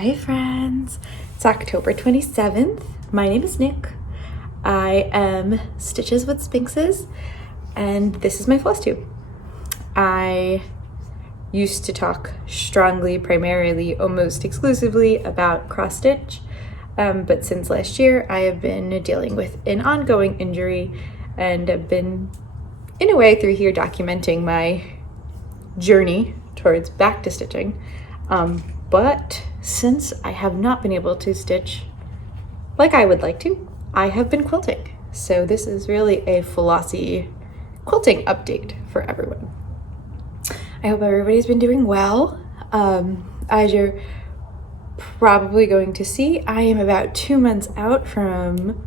Hi friends, it's October 27th. My name is Nick. I am Stitches with Sphinxes and this is my Flosstube. I used to talk strongly, primarily, almost exclusively about cross stitch, but since last year I have been dealing with an ongoing injury and have been in a way through here documenting my journey towards back to stitching. But since I have not been able to stitch like I would like to, I have been quilting. So this is really a flossy quilting update for everyone. I hope everybody's been doing well. As you're probably going to see, I am about 2 months out from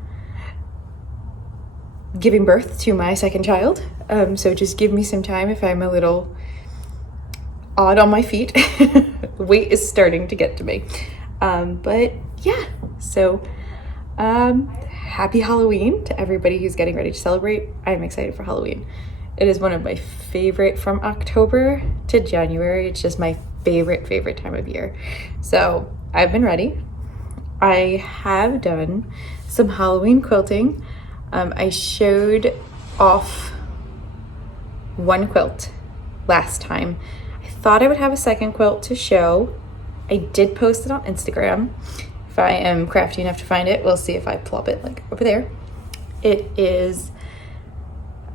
giving birth to my second child. So just give me some time if I'm a little odd on my feet. Weight is starting to get to me. But yeah, so happy Halloween to everybody who's getting ready to celebrate. I'm excited for Halloween. It is one of my favorite from October to January. It's just my favorite time of year. So I've been ready. I have done some Halloween quilting. I showed off one quilt last time. I thought I would have a second quilt to show. I did post it on Instagram. If I am crafty enough to find it, we'll see if I plop it like over there. It is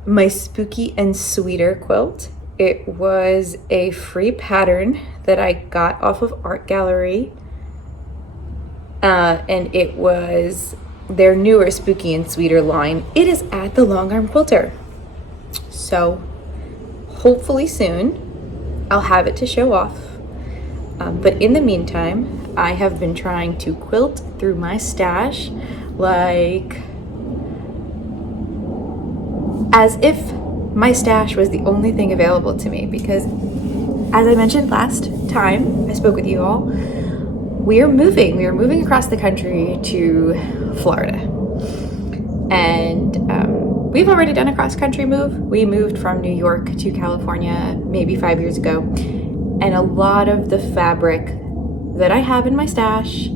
my Spooky and Sweeter quilt. It was a free pattern that I got off of Art Gallery. And it was their newer Spooky and Sweeter line. It is at the Long Arm Quilter. So hopefully soon I'll have it to show off. But in the meantime, I have been trying to quilt through my stash like as if my stash was the only thing available to me, because as I mentioned last time I spoke with you all, we are moving across the country to Florida. And we've already done a cross-country move. We moved from New York to California maybe 5 years ago. And a lot of the fabric that I have in my stash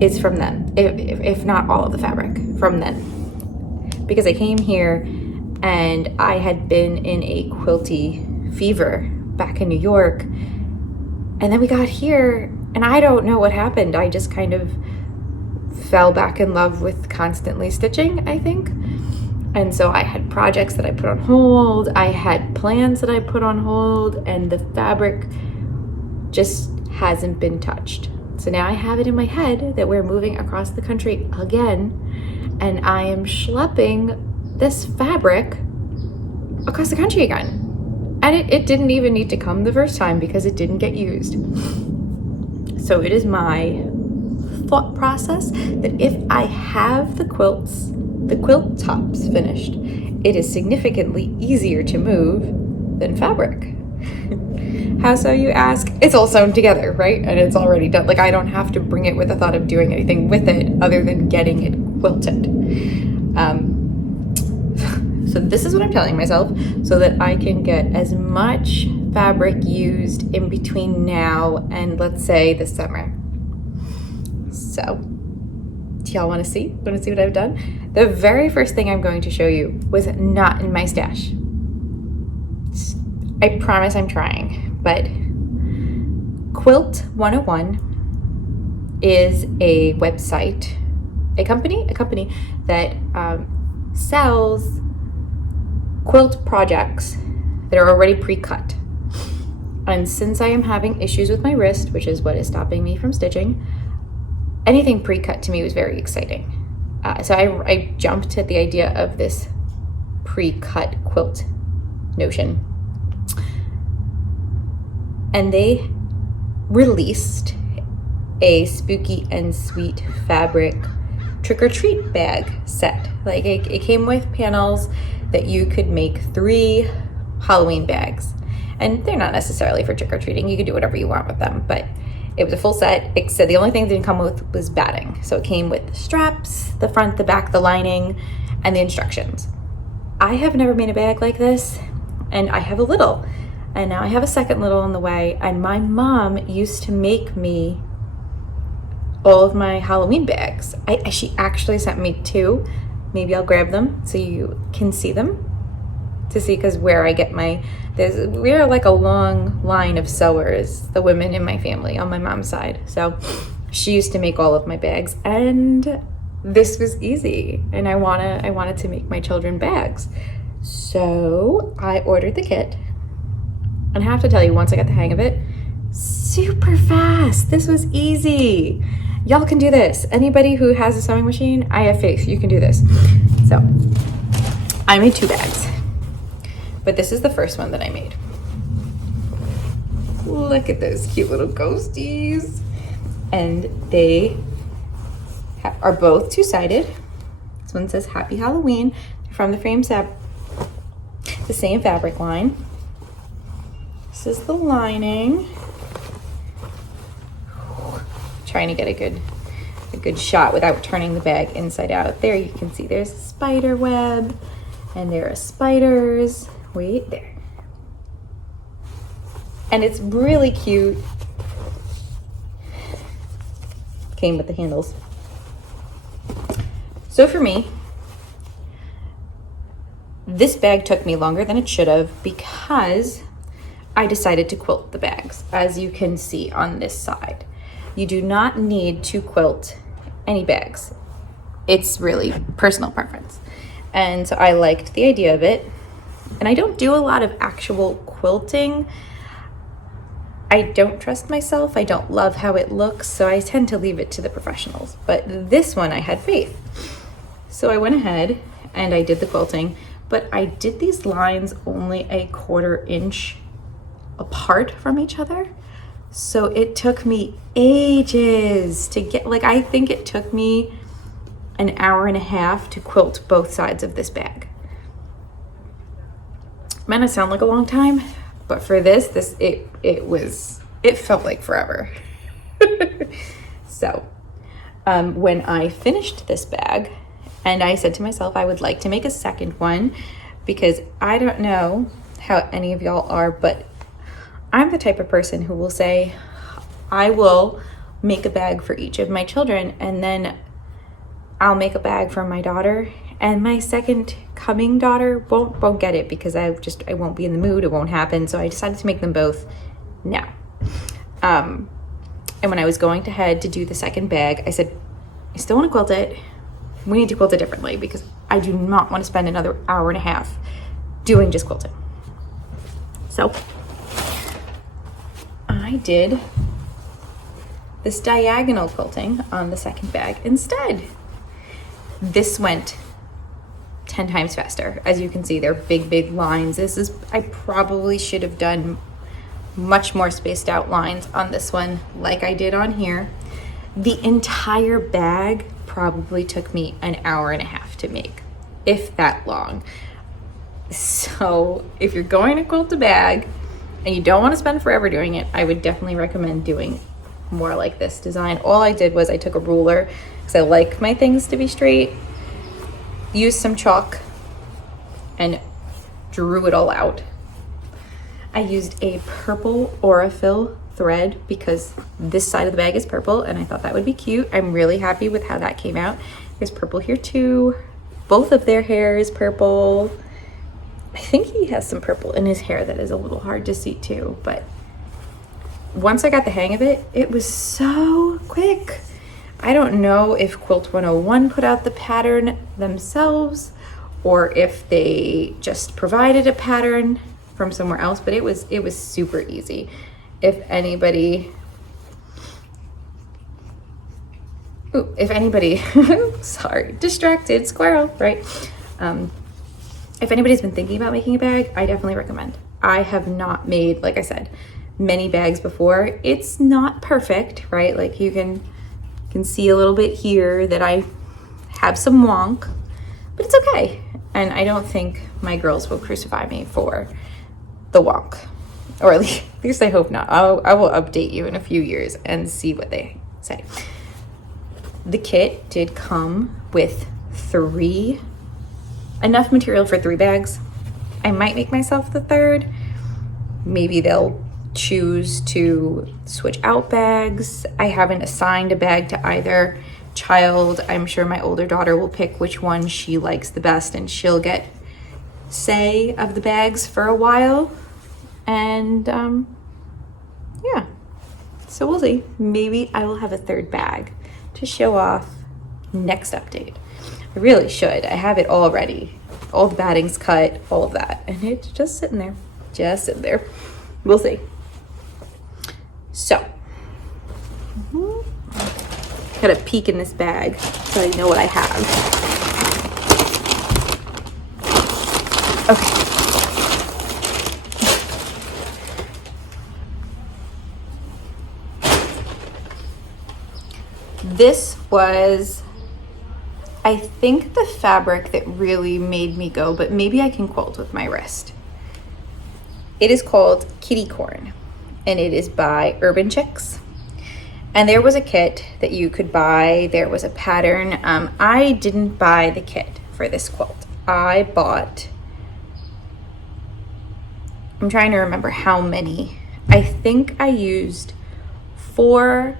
is from them, if not all of the fabric from them. Because I came here and I had been in a quilty fever back in New York. And then we got here and I don't know what happened. I just kind of fell back in love with constantly stitching, I think. And so I had projects that I put on hold, I had plans that I put on hold, and the fabric just hasn't been touched. So now I have it in my head that we're moving across the country again, and I am schlepping this fabric across the country again. And it didn't even need to come the first time because it didn't get used. So it is my thought process that if I have the quilt tops finished, it is significantly easier to move than fabric. How so, you ask? It's all sewn together, right? And it's already done. Like, I don't have to bring it with the thought of doing anything with it other than getting it quilted. So this is what I'm telling myself so that I can get as much fabric used in between now and, let's say, the summer. So, do y'all want to see? Want to see what I've done? The very first thing I'm going to show you was not in my stash. I promise I'm trying, but Quilt 101 is a website, a company that sells quilt projects that are already pre-cut. And since I am having issues with my wrist, which is what is stopping me from stitching, anything pre-cut to me was very exciting. So I jumped at the idea of this pre-cut quilt notion. And they released a Spooky and Sweet fabric trick-or-treat bag set. Like it came with panels that you could make 3 Halloween bags. And they're not necessarily for trick-or-treating. You can do whatever you want with them, but it was a full set, except the only thing that didn't come with was batting. So it came with the straps, the front, the back, the lining, and the instructions. I have never made a bag like this, and I have a little. And now I have a second little on the way, and my mom used to make me all of my Halloween bags. She actually sent me two. Maybe I'll grab them so you can see them, to see, because where I get we're like a long line of sewers, the women in my family on my mom's side. So she used to make all of my bags, and this was easy, and I wanted to make my children bags. So I ordered the kit, and I have to tell you, once I got the hang of it, super fast. This was easy. Y'all can do this. Anybody who has a sewing machine, I have faith. You can do this. So I made 2 bags, but this is the first one that I made. Look at those cute little ghosties. And they are both 2-sided. This one says Happy Halloween. They're from the same fabric line. This is the lining. Trying to get a good shot without turning the bag inside out. There you can see there's a spider web, and there are spiders. Wait, there. And it's really cute. Came with the handles. So for me, this bag took me longer than it should have because I decided to quilt the bags, as you can see on this side. You do not need to quilt any bags. It's really personal preference. And so I liked the idea of it. And I don't do a lot of actual quilting. I don't trust myself. I don't love how it looks, so I tend to leave it to the professionals. But this one I had faith. So I went ahead and I did the quilting, but I did these lines only a 1/4 inch apart from each other. So it took me ages to get, I think it took me an 1.5 hours to quilt both sides of this bag. Might not sound like a long time, but for it felt like forever. So when I finished this bag, and I said to myself I would like to make a second one, because I don't know how any of y'all are, but I'm the type of person who will say, I will make a bag for each of my children, and then I'll make a bag for my daughter, and my second coming daughter won't get it because I won't be in the mood. It won't happen. So I decided to make them both now. And when I was going ahead to do the second bag, I said, I still want to quilt it. We need to quilt it differently because I do not want to spend another 1.5 hours doing just quilting. So I did this diagonal quilting on the second bag instead. This went 10 times faster. As you can see, they're big lines. I probably should have done much more spaced out lines on this one like I did on here. The entire bag probably took me an 1.5 hours to make, if that long. So if you're going to quilt a bag and you don't want to spend forever doing it, I would definitely recommend doing more like this design. All I did was I took a ruler, because I like my things to be straight, used some chalk and drew it all out. I used a purple Aurifil thread because this side of the bag is purple, and I thought that would be cute. I'm really happy with how that came out. There's purple here too. Both of their hair is purple. I think he has some purple in his hair that is a little hard to see too, but once I got the hang of it, it was so quick. I don't know if Quilt 101 put out the pattern themselves or if they just provided a pattern from somewhere else, but it was super easy. If anybody, sorry, distracted squirrel, right? If anybody's been thinking about making a bag, I definitely recommend. I have not made, like I said, many bags before. It's not perfect, right? Like you can see a little bit here that I have some wonk, but it's okay. And I don't think my girls will crucify me for the wonk, or at least I hope not. I will update you in a few years and see what they say. The kit did come with enough material for 3 bags. I might make myself the third. Maybe they'll choose to switch out bags. I haven't assigned a bag to either child. I'm sure my older daughter will pick which one she likes the best, and she'll get say of the bags for a while. And yeah, so we'll see. Maybe I will have a third bag to show off next update. I really should. I have it all ready. All the batting's cut, all of that. And it's just sitting there. Just sitting there. We'll see. So, gotta peek in this bag so I know what I have. Okay. This was, I think, the fabric that really made me go, but maybe I can quilt with my wrist. It is called Kitty Corn, and it is by Urban Chicks. And there was a kit that you could buy. There was a pattern. I didn't buy the kit for this quilt. I bought, I'm trying to remember how many. I think I used 4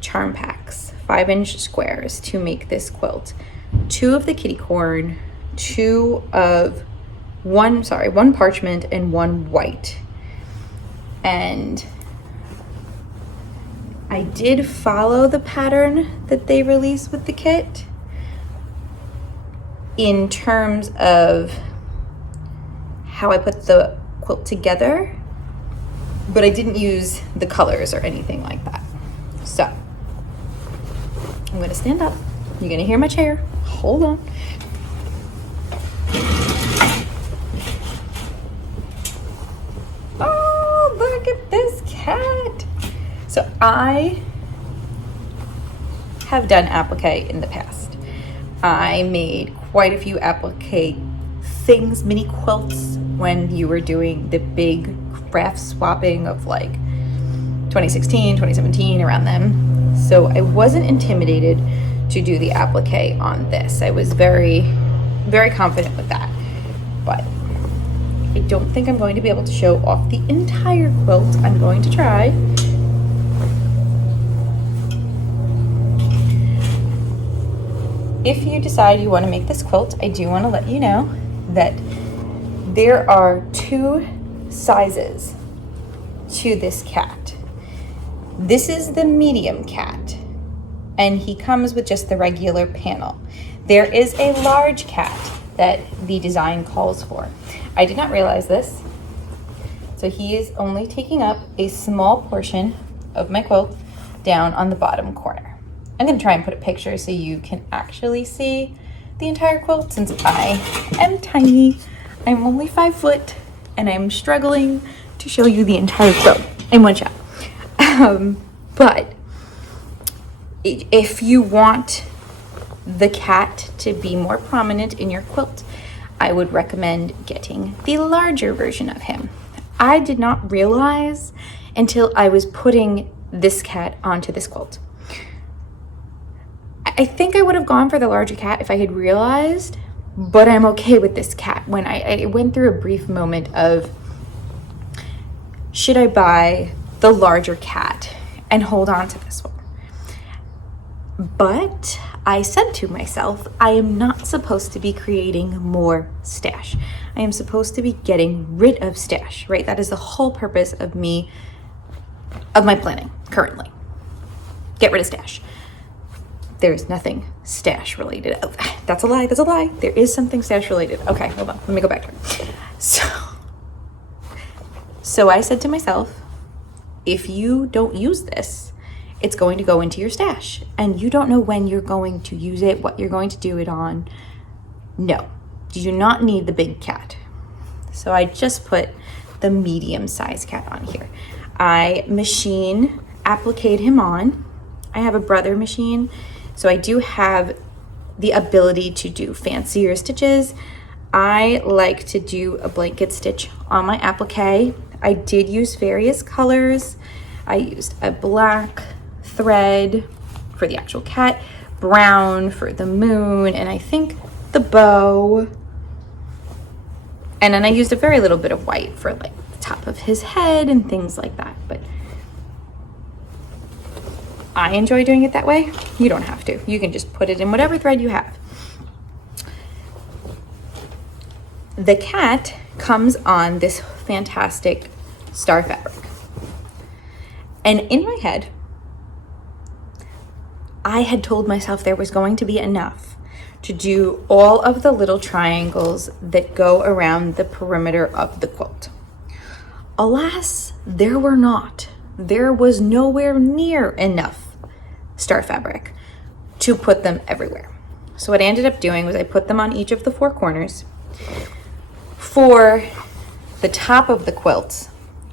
charm packs, 5-inch squares, to make this quilt. 2 of the kitty corn, 1 parchment and 1 white. And I did follow the pattern that they released with the kit in terms of how I put the quilt together, but I didn't use the colors or anything like that. So I'm gonna stand up. You're gonna hear my chair. Hold on. Oh, look at this cat. So I have done applique in the past. I made quite a few applique things, mini quilts, when you were doing the big craft swapping of like 2016, 2017, around then. So I wasn't intimidated to do the applique on this. I was very, very confident with that. But I don't think I'm going to be able to show off the entire quilt. I'm going to try. If you decide you want to make this quilt, I do want to let you know that there are 2 sizes to this cat. This is the medium cat, and he comes with just the regular panel. There is a large cat that the design calls for. I did not realize this. So he is only taking up a small portion of my quilt down on the bottom corner. I'm gonna try and put a picture so you can actually see the entire quilt, since I am tiny. I'm only 5 foot and I'm struggling to show you the entire quilt in one shot. But if you want the cat to be more prominent in your quilt, I would recommend getting the larger version of him. I did not realize until I was putting this cat onto this quilt. I think I would have gone for the larger cat if I had realized, but I'm okay with this cat. When I went through a brief moment of, should I buy the larger cat and hold on to this one? But I said to myself, I am not supposed to be creating more stash. I am supposed to be getting rid of stash, right? That is the whole purpose of my planning currently. Get rid of stash. There's nothing stash related. Oh, that's a lie, that's a lie. There is something stash related. Okay, hold on, let me go back to it. So I said to myself, if you don't use this, it's going to go into your stash, and you don't know when you're going to use it, what you're going to do it on. No, you do not need the big cat. So I just put the medium size cat on here. I machine appliqued him on. I have a brother machine, so I do have the ability to do fancier stitches. I like to do a blanket stitch on my applique. I did use various colors. I used a black thread for the actual cat, brown for the moon, and I think the bow. And then I used a very little bit of white for like top of his head and things like that. But I enjoy doing it that way. You don't have to. You can just put it in whatever thread you have. The cat comes on this fantastic star fabric. And in my head, I had told myself there was going to be enough to do all of the little triangles that go around the perimeter of the quilt. Alas, there were not. There was nowhere near enough star fabric to put them everywhere. So what I ended up doing was I put them on each of the four corners. For the top of the quilt,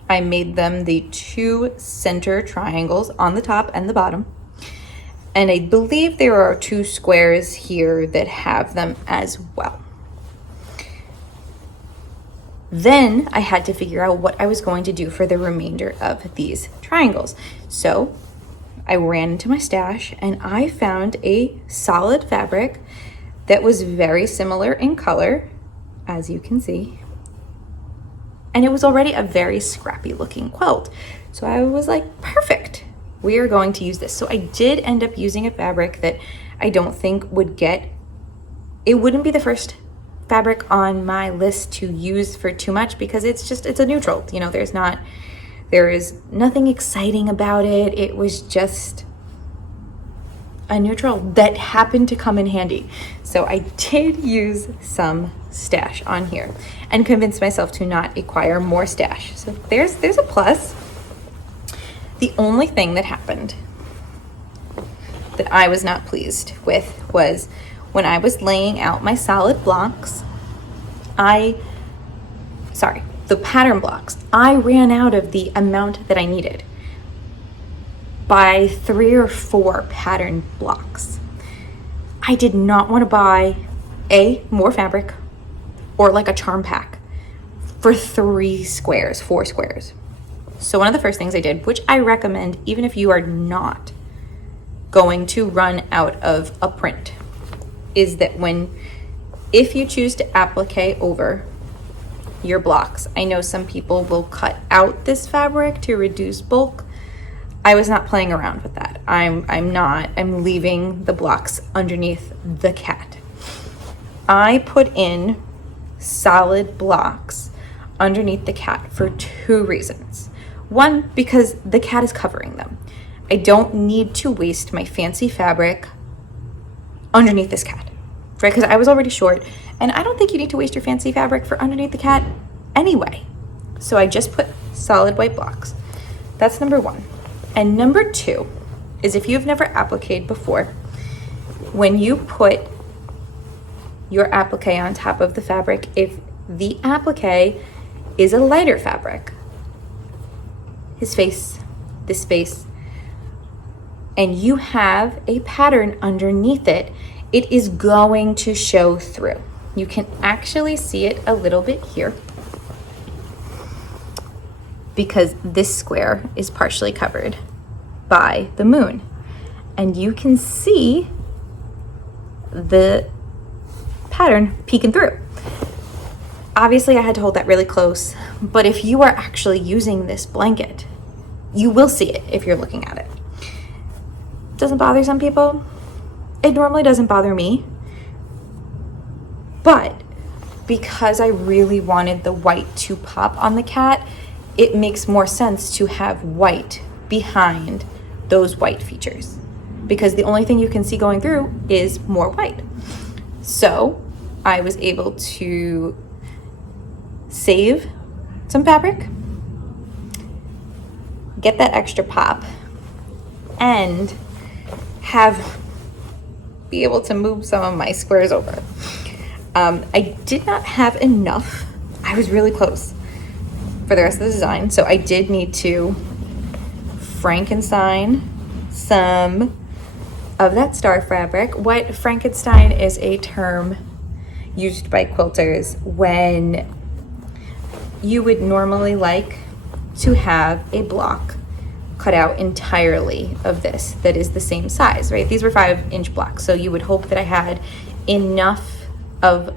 I made them the two center triangles on the top and the bottom. And I believe there are two squares here that have them as well. Then I had to figure out what I was going to do for the remainder of these triangles. So I ran into my stash and I found a solid fabric that was very similar in color, as you can see. And it was already a very scrappy looking quilt. So I was like, perfect. We are going to use this. So I did end up using a fabric that I don't think it wouldn't be the first fabric on my list to use for too much, because it's a neutral. You know, there is nothing exciting about it. It was just a neutral that happened to come in handy. So I did use some stash on here and convinced myself to not acquire more stash. So there's a plus. The only thing that happened that I was not pleased with was when I was laying out my solid blocks, the pattern blocks, I ran out of the amount that I needed by 3 or 4 pattern blocks. I did not want to buy more fabric or like a charm pack for 4 squares. So one of the first things I did, which I recommend even if you are not going to run out of a print, is that if you choose to applique over your blocks, I know some people will cut out this fabric to reduce bulk. I was not playing around with that. I'm leaving the blocks underneath the cat. I put in solid blocks underneath the cat for 2 reasons. One, because the cat is covering them. I don't need to waste my fancy fabric underneath this cat, right? Because I was already short, and I don't think you need to waste your fancy fabric for underneath the cat anyway. So I just put solid white blocks. That's number 1. And number 2 is, if you've never appliqued before, when you put your applique on top of the fabric, if the applique is a lighter fabric, this face, and you have a pattern underneath it, it is going to show through. You can actually see it a little bit here because this square is partially covered by the moon, and you can see the pattern peeking through. Obviously I had to hold that really close, but if you are actually using this blanket, you will see it if you're looking at it. Doesn't bother some people. It normally doesn't bother me, but because I really wanted the white to pop on the cat, it makes more sense to have white behind those white features, because the only thing you can see going through is more white. So I was able to save some fabric, get that extra pop, and be able to move some of my squares over. I did not have enough. I was really close for the rest of the design, so I did need to Frankenstein some of that star fabric. What Frankenstein is a term used by quilters when you would normally like to have a block cut out entirely of this that is the same size, right? These were 5-inch blocks, so you would hope that I had enough of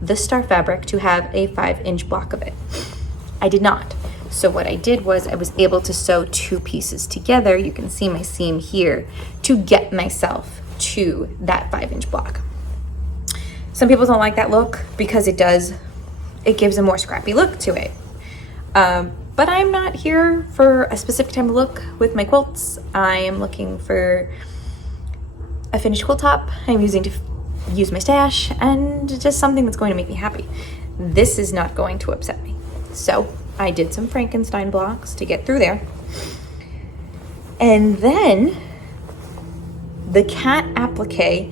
the star fabric to have a 5-inch block of it. I did not. So what I did was I was able to sew 2 pieces together. You can see my seam here to get myself to that 5-inch block. Some people don't like that look because it gives a more scrappy look to it. But I'm not here for a specific time of look with my quilts. I am looking for a finished quilt top I'm using to use my stash, and just something that's going to make me happy. This is not going to upset me. So I did some Frankenstein blocks to get through there. And then the cat applique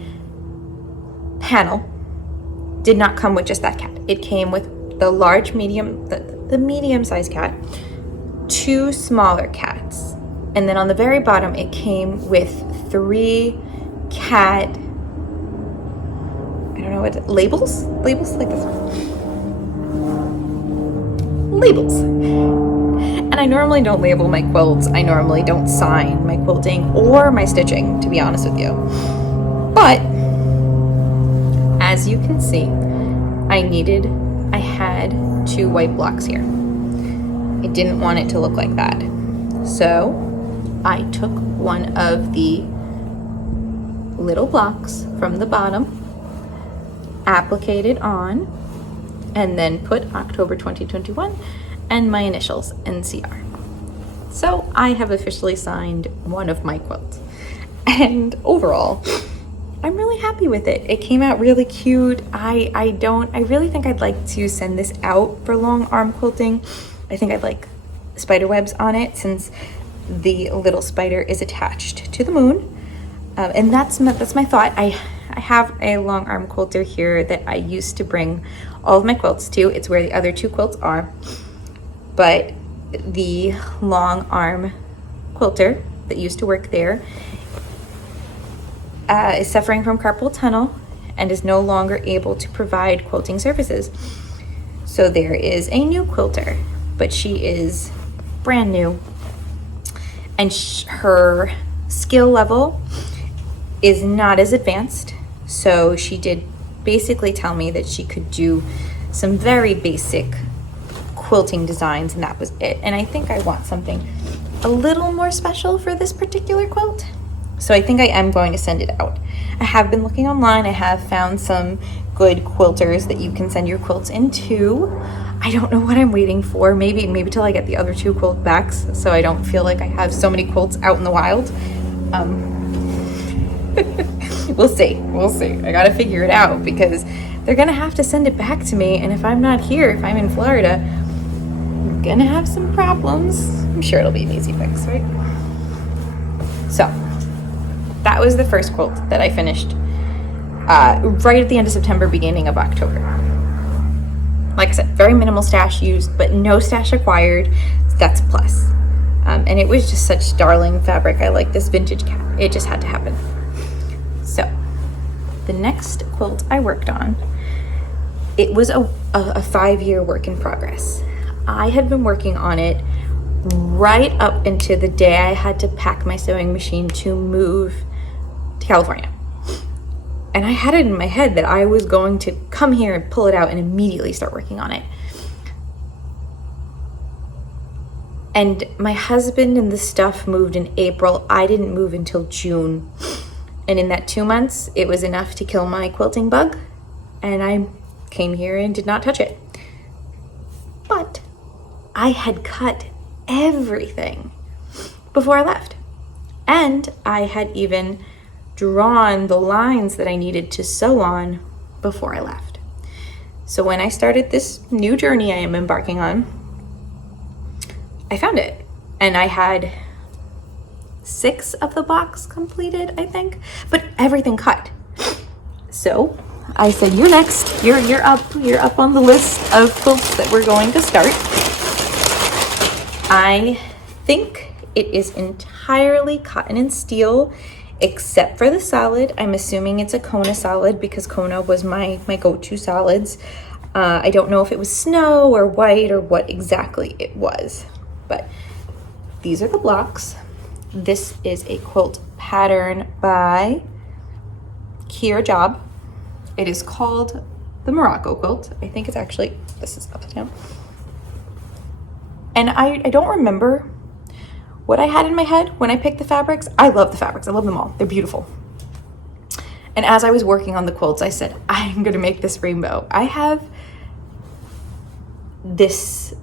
panel did not come with just that cat. It came with the large, medium, the medium-sized cat, 2 smaller cats, and then on the very bottom it came with 3 cat, I don't know what, labels like this one. Labels. And I normally don't label my quilts. I normally don't sign my quilting or my stitching, to be honest with you. But as you can see, I had 2 white blocks here. I didn't want it to look like that. So I took one of the little blocks from the bottom, appliqued it on, and then put October 2021 and my initials, NCR. So I have officially signed one of my quilts. And overall, I'm really happy with it. It came out really cute. I really think I'd like to send this out for long arm quilting. I think I'd like spider webs on it, since the little spider is attached to the moon. And that's my thought. I have a long arm quilter here that I used to bring all of my quilts to. It's where the other 2 quilts are. But the long arm quilter that used to work there is suffering from carpal tunnel and is no longer able to provide quilting services. So there is a new quilter, but she is brand new, and her skill level is not as advanced. So she did basically tell me that she could do some very basic quilting designs, and that was it. And I think I want something a little more special for this particular quilt. So I think I am going to send it out. I have been looking online. I have found some good quilters that you can send your quilts into. I don't know what I'm waiting for. Maybe till I get the other 2 quilt backs, so I don't feel like I have so many quilts out in the wild. We'll see. I gotta figure it out, because they're gonna have to send it back to me, and if I'm not here, if I'm in Florida, I'm gonna have some problems. I'm sure it'll be an easy fix, right? So that was the first quilt that I finished right at the end of September, beginning of October. Like I said, very minimal stash used, but no stash acquired. That's a plus. And it was just such darling fabric. I like this vintage cat. It just had to happen. So the next quilt I worked on, it was a 5-year work in progress. I had been working on it right up into the day I had to pack my sewing machine to move to California. And I had it in my head that I was going to come here and pull it out and immediately start working on it. And my husband and the stuff moved in April. I didn't move until June. And in that 2 months, it was enough to kill my quilting bug. And I came here and did not touch it. But I had cut everything before I left. And I had even drawn the lines that I needed to sew on before I left. So when I started this new journey I am embarking on, I found it. And I had 6 of the blocks completed, I think, but everything cut. So I said, you're next. You're up on the list of quilts that we're going to start. I think it is entirely cotton and steel, except for the solid. I'm assuming it's a Kona solid because Kona was my go-to solids. I don't know if it was snow or white or what exactly it was, but these are the blocks. This is a quilt pattern by Kiera Job. It is called the Morocco quilt. I think it's actually, this is upside down. And I don't remember what I had in my head when I picked the fabrics. I love the fabrics. I love them all. They're beautiful. And as I was working on the quilts, I said, I'm going to make this rainbow. I have this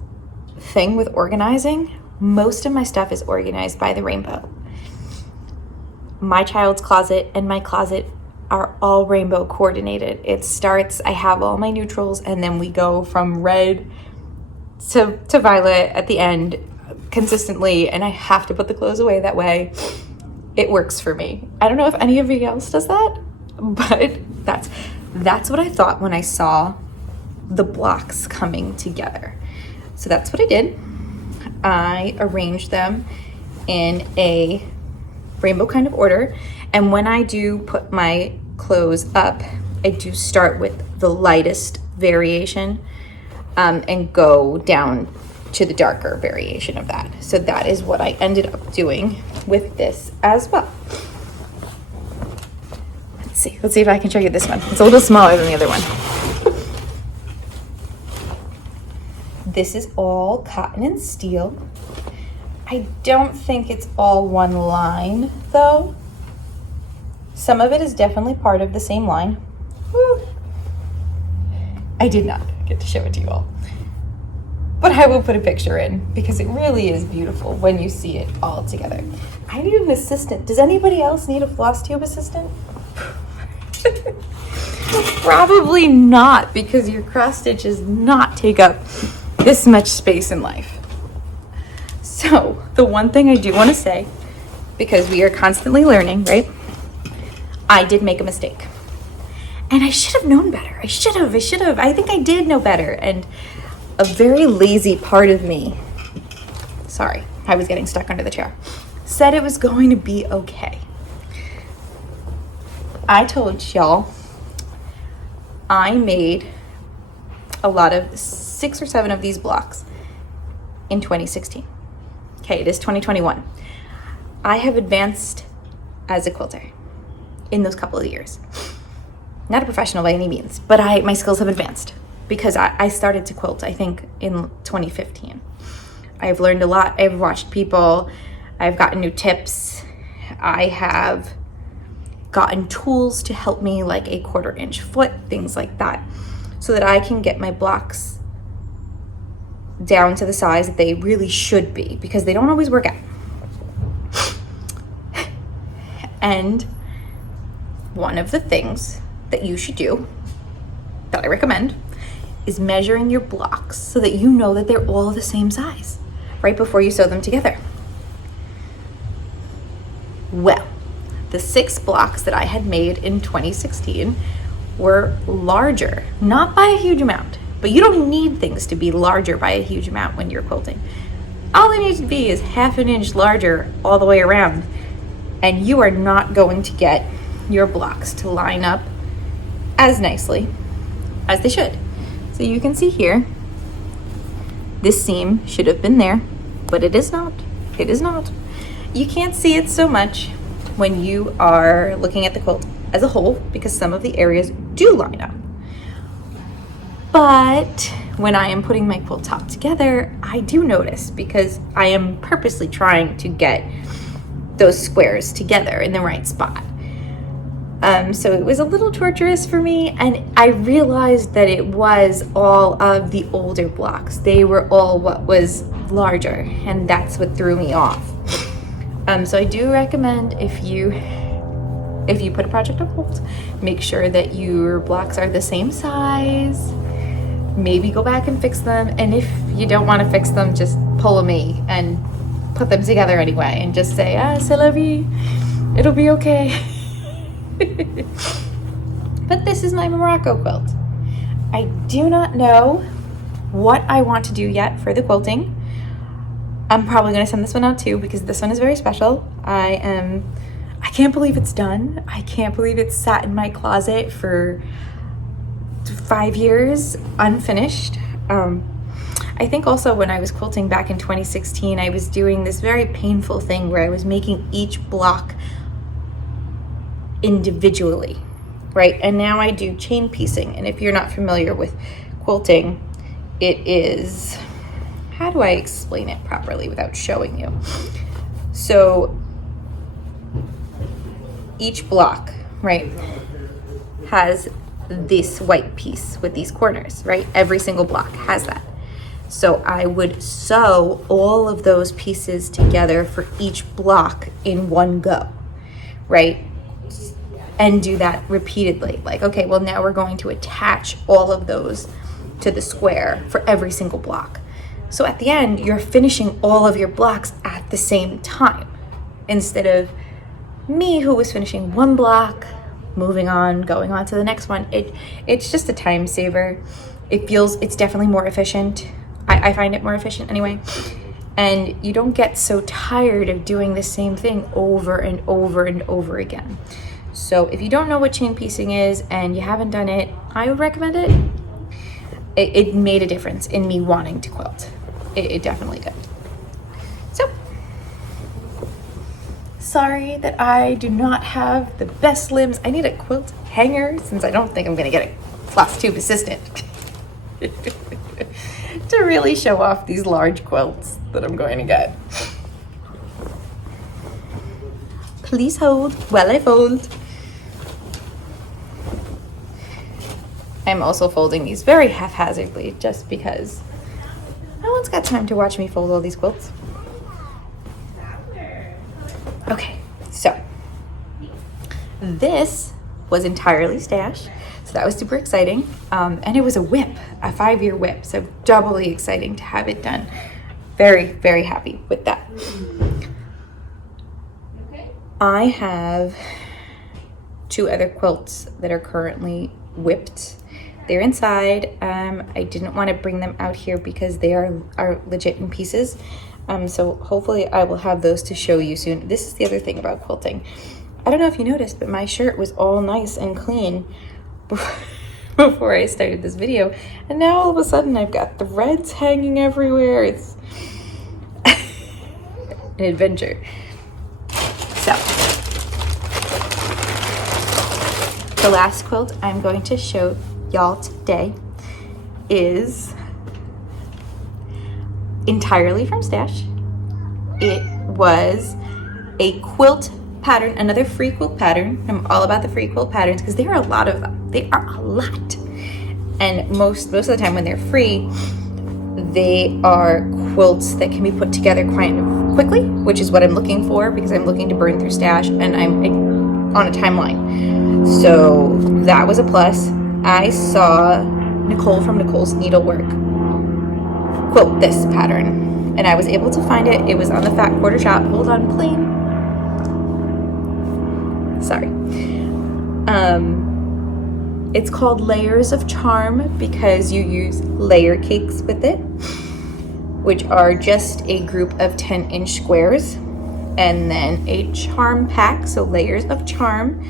thing with organizing. Most of my stuff is organized by the rainbow. My child's closet and my closet are all rainbow coordinated. It starts, I have all my neutrals, and then we go from red to violet at the end consistently, and I have to put the clothes away that way. It works for me. I don't know if anybody else does that, but that's what I thought when I saw the blocks coming together. So that's what I did. I arranged them in a rainbow kind of order, and when I do put my clothes up, I do start with the lightest variation and go down to the darker variation of that. So that is what I ended up doing with this as well. Let's see if I can show you this one. It's a little smaller than the other one. This is all cotton and steel. I don't think it's all one line though. Some of it is definitely part of the same line. Woo. I did not get to show it to you all, but I will put a picture in because it really is beautiful when you see it all together. I need an assistant. Does anybody else need a Flosstube assistant? Probably not, because your cross stitches not take up this much space in life. So the one thing I do want to say, because we are constantly learning, right? I did make a mistake. And I should have known better. I should have. I think I did know better. And a very lazy part of me, sorry, I was getting stuck under the chair, said it was going to be okay. I told y'all I made a lot of 6 or 7 of these blocks in 2016. Okay, it is 2021. I have advanced as a quilter in those couple of years. Not a professional by any means, but my skills have advanced because I started to quilt, I think, in 2015. I've learned a lot. I've watched people. I've gotten new tips. I have gotten tools to help me, like a 1/4 inch foot, things like that, so that I can get my blocks down to the size that they really should be, because they don't always work out. And one of the things that you should do, that I recommend, is measuring your blocks so that you know that they're all the same size right before you sew them together. Well, the 6 blocks that I had made in 2016 were larger, not by a huge amount, but you don't need things to be larger by a huge amount when you're quilting. All they need to be is 1/2 inch larger all the way around, and you are not going to get your blocks to line up as nicely as they should. So you can see here, this seam should have been there, but it is not. It is not. You can't see it so much when you are looking at the quilt as a whole, because some of the areas do line up. But when I am putting my quilt top together, I do notice, because I am purposely trying to get those squares together in the right spot. So it was a little torturous for me, and I realized that it was all of the older blocks. They were all what was larger, and that's what threw me off. So I do recommend, if you put a project on hold, make sure that your blocks are the same size. Maybe go back and fix them, and if you don't want to fix them, just pull a me and put them together anyway, and just say, c'est la vie, it'll be okay. But this is my Morocco quilt. I do not know what I want to do yet for the quilting. I'm probably going to send this one out too, because this one is very special. I can't believe it's done. I can't believe it's sat in my closet for 5 years unfinished. I think also when I was quilting back in 2016, I was doing this very painful thing where I was making each block individually, right? And now I do chain piecing. And if you're not familiar with quilting, it is, how do I explain it properly without showing you? So each block, right, has this white piece with these corners, right? Every single block has that. So I would sew all of those pieces together for each block in one go, right? And do that repeatedly. Like, okay, well now we're going to attach all of those to the square for every single block. So at the end, you're finishing all of your blocks at the same time, instead of me who was finishing one block, moving on, going on to the next one. It's just a time saver. It's definitely more efficient. I find it more efficient anyway. And you don't get so tired of doing the same thing over and over and over again. So if you don't know what chain piecing is and you haven't done it, I would recommend it. It made a difference in me wanting to quilt. It definitely did. So, sorry that I do not have the best limbs. I need a quilt hanger since I don't think I'm gonna get a Flosstube assistant to really show off these large quilts that I'm going to get. Please hold while I fold. I'm also folding these very haphazardly just because no one's got time to watch me fold all these quilts. Okay, so this was entirely stash, so that was super exciting. And it was a whip, a 5-year whip, so doubly exciting to have it done. Very, very happy with that. I have 2 other quilts that are currently whipped. They're inside. I didn't want to bring them out here because they are legit in pieces. So hopefully I will have those to show you soon. This is the other thing about quilting. I don't know if you noticed, but my shirt was all nice and clean before I started this video. And now all of a sudden I've got threads hanging everywhere. It's an adventure. So the last quilt I'm going to show y'all today is entirely from stash. It was a quilt pattern, another free quilt pattern. I'm all about the free quilt patterns because there are a lot of them. They are a lot. And most of the time when they're free, they are quilts that can be put together quite quickly, which is what I'm looking for because I'm looking to burn through stash and I'm on a timeline. So that was a plus. I saw Nicole from Nicole's Needlework quilt this pattern and I was able to find it. It was on the Fat Quarter Shop. Hold on, plane. Sorry. It's called Layers of Charm because you use layer cakes with it, which are just a group of 10-inch squares and then a charm pack, so layers of charm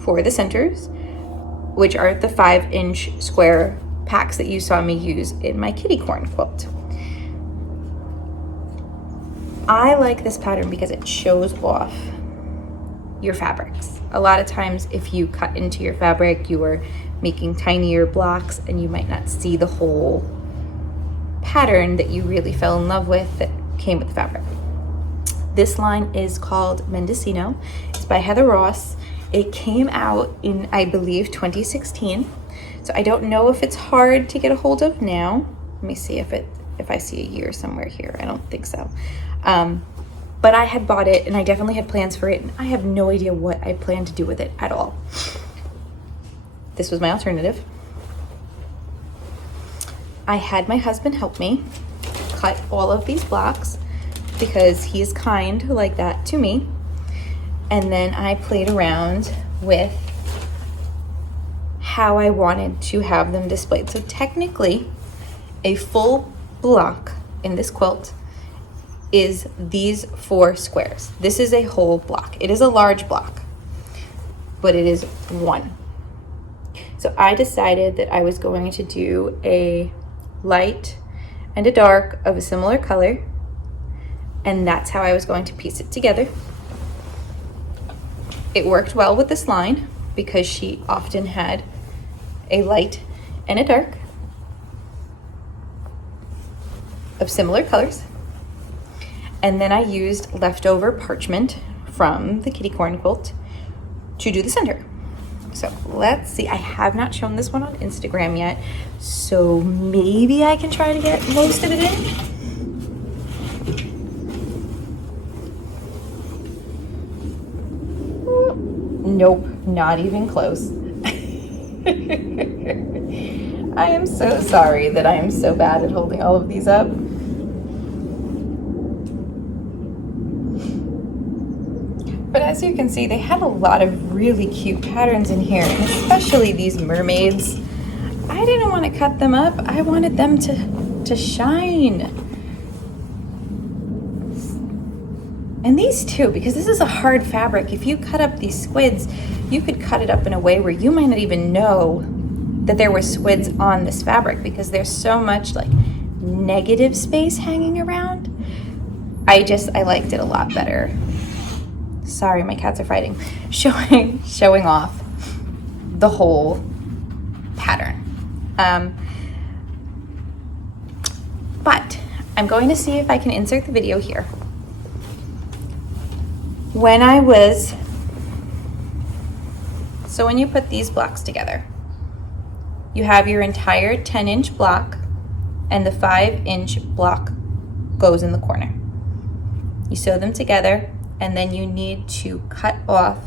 for the centers, which are the 5-inch square packs that you saw me use in my kitty corn quilt. I like this pattern because it shows off your fabrics. A lot of times if you cut into your fabric, you are making tinier blocks and you might not see the whole pattern that you really fell in love with that came with the fabric. This line is called Mendocino. It's by Heather Ross. It came out in, I believe, 2016. So I don't know if it's hard to get a hold of now. Let me see if I see a year somewhere here. I don't think so. But I had bought it and I definitely had plans for it and I have no idea what I plan to do with it at all. This was my alternative. I had my husband help me cut all of these blocks because he is kind like that to me. And then I played around with how I wanted to have them displayed. So technically, a full block in this quilt is these 4 squares. This is a whole block. It is a large block, but it is one. So I decided that I was going to do a light and a dark of a similar color, and that's how I was going to piece it together. It worked well with this line because she often had a light and a dark of similar colors. And then I used leftover parchment from the kitty corn quilt to do the center. So let's see, I have not shown this one on Instagram yet, so maybe I can try to get most of it in. Nope, not even close. I am so sorry that I am so bad at holding all of these up. But as you can see, they had a lot of really cute patterns in here, and especially these mermaids. I didn't want to cut them up. I wanted them to shine. And these too, because this is a hard fabric. If you cut up these squids, you could cut it up in a way where you might not even know that there were squids on this fabric because there's so much like negative space hanging around. I liked it a lot better. Sorry, my cats are fighting. Showing off the whole pattern. But I'm going to see if I can insert the video here. So when you put these blocks together, you have your entire 10-inch block and the 5-inch block goes in the corner. You sew them together and then you need to cut off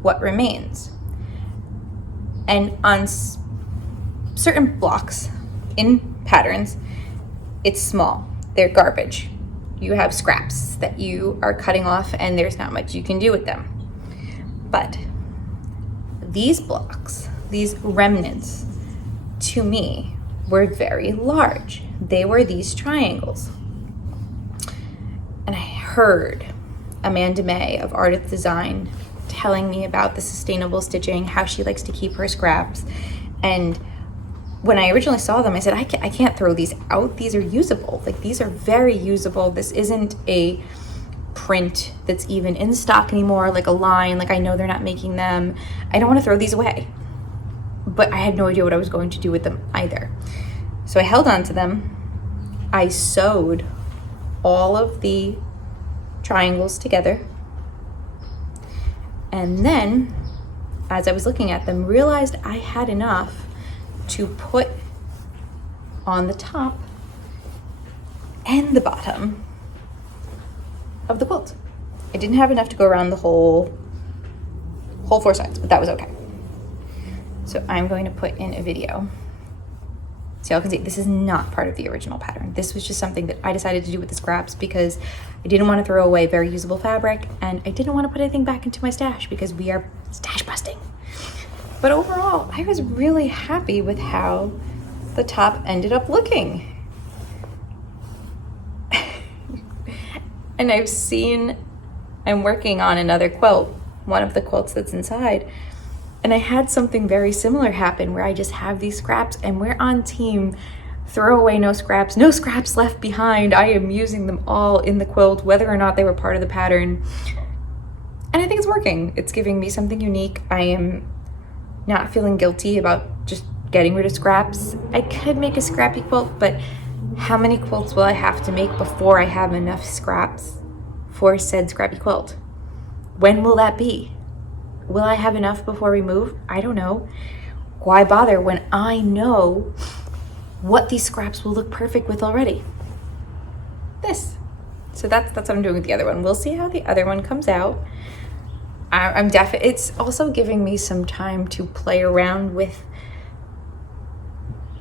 what remains. And on certain blocks in patterns, it's small, they're garbage. You have scraps that you are cutting off and there's not much you can do with them. But these blocks, these remnants, to me, were very large. They were these triangles. And I heard Amanda May of Ardith Design telling me about the sustainable stitching, how she likes to keep her scraps. And when I originally saw them, I said, I can't throw these out. These are usable. Like, these are very usable. This isn't a print that's even in stock anymore, like a line. Like, I know they're not making them. I don't want to throw these away. But I had no idea what I was going to do with them either. So I held on to them. I sewed all of the triangles together. And then, as I was looking at them, realized I had enough to put on the top and the bottom of the quilt. I didn't have enough to go around the whole 4 sides, but that was okay. So I'm going to put in a video so y'all can see this is not part of the original pattern. This was just something that I decided to do with the scraps because I didn't want to throw away very usable fabric and I didn't want to put anything back into my stash because we are stash busting. But overall, I was really happy with how the top ended up looking. And I'm working on another quilt, one of the quilts that's inside, and I had something very similar happen where I just have these scraps and we're on team throw away no scraps left behind. I am using them all in the quilt, whether or not they were part of the pattern. And I think it's working. It's giving me something unique. I am not feeling guilty about just getting rid of scraps. I could make a scrappy quilt, but how many quilts will I have to make before I have enough scraps for said scrappy quilt? When will that be? Will I have enough before we move? I don't know. Why bother when I know what these scraps will look perfect with already? This. So that's what I'm doing with the other one. We'll see how the other one comes out. It's also giving me some time to play around with,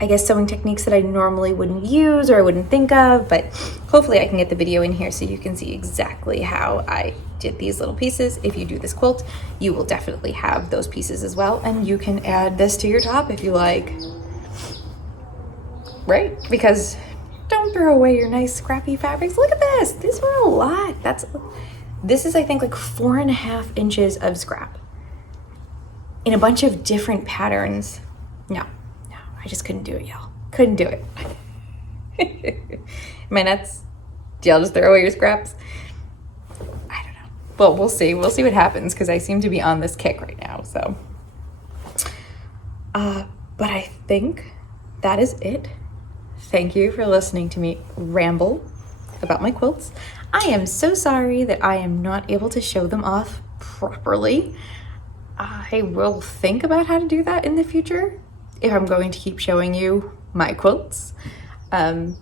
I guess, sewing techniques that I normally wouldn't use or I wouldn't think of, but hopefully I can get the video in here so you can see exactly how I did these little pieces. If you do this quilt, you will definitely have those pieces as well, and you can add this to your top if you like, right? Because don't throw away your nice scrappy fabrics. Look at this. These were a lot. This is, I think, like 4.5 inches of scrap in a bunch of different patterns. No, I just couldn't do it, y'all. Couldn't do it. Am I nuts? Do y'all just throw away your scraps? I don't know. Well, we'll see. We'll see what happens because I seem to be on this kick right now. So, but I think that is it. Thank you for listening to me ramble about my quilts. I am so sorry that I am not able to show them off properly. I will think about how to do that in the future if I'm going to keep showing you my quilts. Can't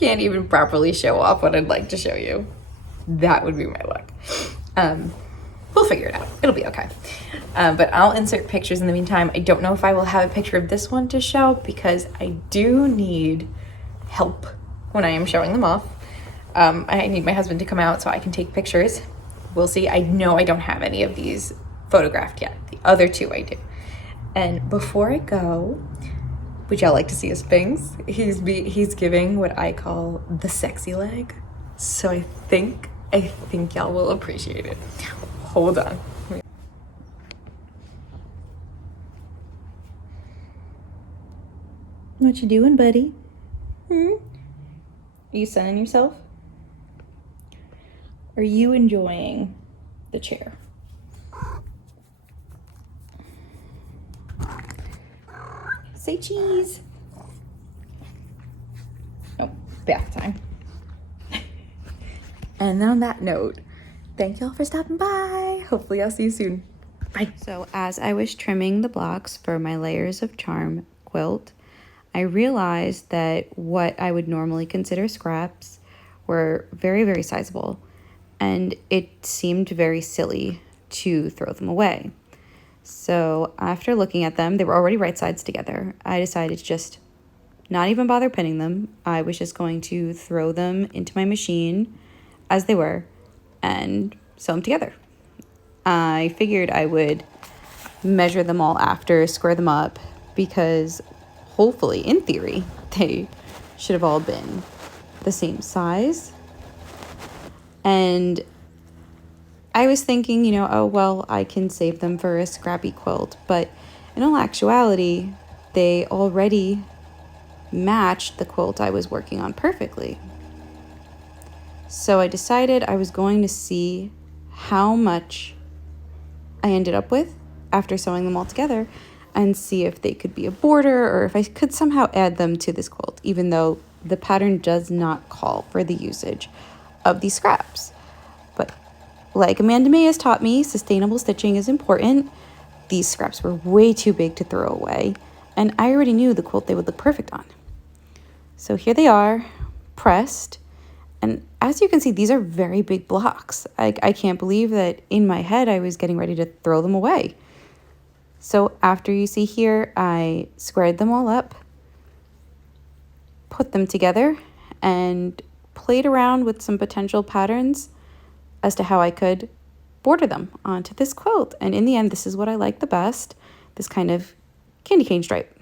even properly show off what I'd like to show you. That would be my luck. We'll figure it out. It'll be okay. But I'll insert pictures in the meantime. I don't know if I will have a picture of this one to show because I do need help when I am showing them off. I need my husband to come out so I can take pictures. We'll see. I know I don't have any of these photographed yet. The other two I do. And before I go, would y'all like to see his bangs? He's giving what I call the sexy leg. So I think y'all will appreciate it. Hold on. What you doing, buddy? Are you sunning yourself? Are you enjoying the chair? Say cheese. Oh, bath time. And on that note, thank y'all for stopping by. Hopefully I'll see you soon. Bye. So as I was trimming the blocks for my Layers of Charm quilt, I realized that what I would normally consider scraps were very, very sizable, and it seemed very silly to throw them away. So after looking at them, they were already right sides together. I decided to just not even bother pinning them. I was just going to throw them into my machine as they were and sew them together. I figured I would measure them all after, square them up, because hopefully, in theory, they should have all been the same size. And I was thinking, oh, well, I can save them for a scrappy quilt. But in all actuality, they already matched the quilt I was working on perfectly. So I decided I was going to see how much I ended up with after sewing them all together and see if they could be a border or if I could somehow add them to this quilt, even though the pattern does not call for the usage of these scraps. But like Amanda May has taught me, sustainable stitching is important. These scraps were way too big to throw away, and I already knew the quilt they would look perfect on. So here they are, pressed, and as you can see, these are very big blocks. I can't believe that in my head I was getting ready to throw them away. So after you see here, I squared them all up, put them together, and played around with some potential patterns as to how I could border them onto this quilt. And in the end, this is what I like the best, this kind of candy cane stripe.